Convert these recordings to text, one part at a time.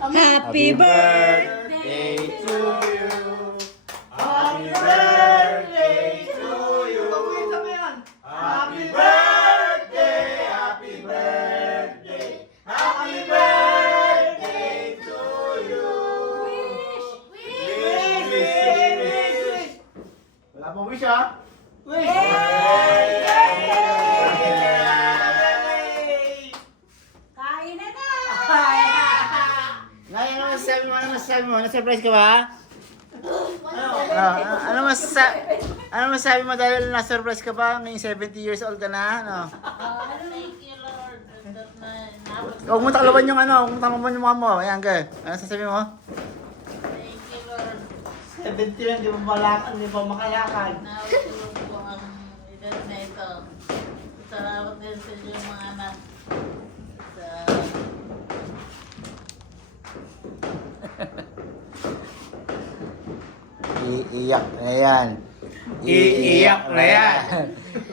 Happy birthday to you. Happy birthday to you. Happy birthday, happy birthday, happy birthday to you. Wish. Wala pong wish ah. Wish. Kain na na! Ngayon, ano masasabi mo? Ano masasabi mo? Na-surprise ka ba? Ano masasabi mo dahil na-surprise ka ba? Ngayong 70 years old ka na, ano? Thank you, Lord. Huwag mo takalaban yung ano, huwag mo takalaban yung mukha mo. Ayan, ka. Ano sasabi mo? Thank you, Lord. 70 lang, di ba makalakad? Nakatulog po ang edad na ito. Salamat din sa inyo mga anak. Sa Iiyak na yan. Iiyak na yan.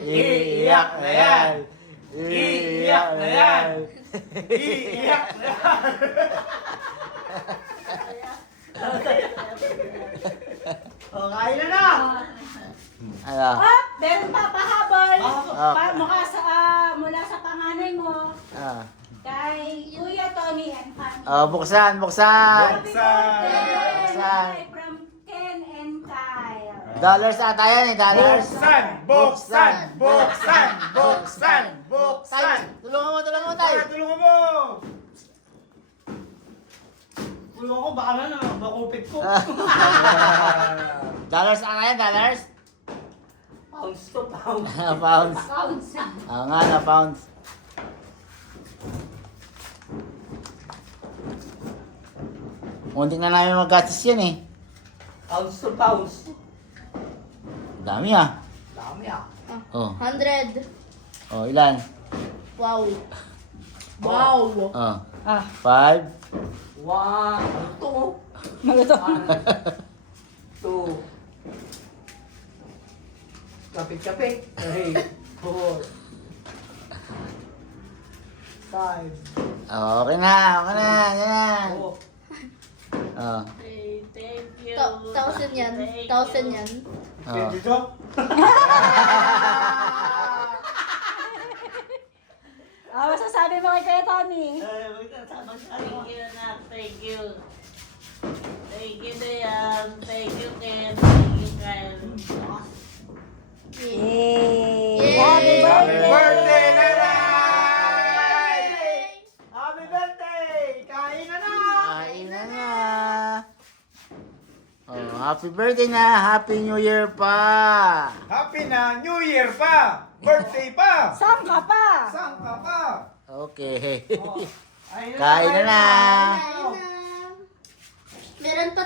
Iiyak na yan. Iiyak na yan. Iiyak na yan. O, kain na na! Ano? Oh, meron pa pahabol. Ah. Mula sa panganay mo. Ah. Kay Kuya Tony and Pam. Oh, buksan, buksan. Happy Buksan. birthday! Buksan. From Ken and Kyle. Dollars ata yan eh, dollars. Buksan! Buksan! Buksan! Buksan! Buksan! Tay, tulungan mo, tay. Tulungan mo! Tulungan ko, baka na makupit ko. Dollars ata yan, dollars. Pounds to pounds. Pounds. Pounds. Oo nga na, pounds. Muntik na namin maggastos yan eh. Pounds to pounds. Dami ah. Dami ah. Oh, 100. oh ilan? Wow. Wow. Oh, Ah, 5. One. Ano to? maluto. Two. Kapit-kapit. 3, 4, 5, Okay na, okay na, yan na. 6. Oh, thank you. 1,000 yan. Thank 1,000 you. yan. oh. Dito? Masasabi mo kay Kuya Tony. Thank you, anak. Thank you. Thank you, Dayan. Thank you, Ken. Thank you, Kyle. Yay! Happy Happy birthday! birthday, nanay! Happy birthday! Kain na na! Kain na na. Oh, happy birthday na, happy new year pa. Happy na New Year pa! Birthday pa! Saan ka pa? Saan ka pa? Okay. Oh, ayun Kain na na. Kain na. Meron pa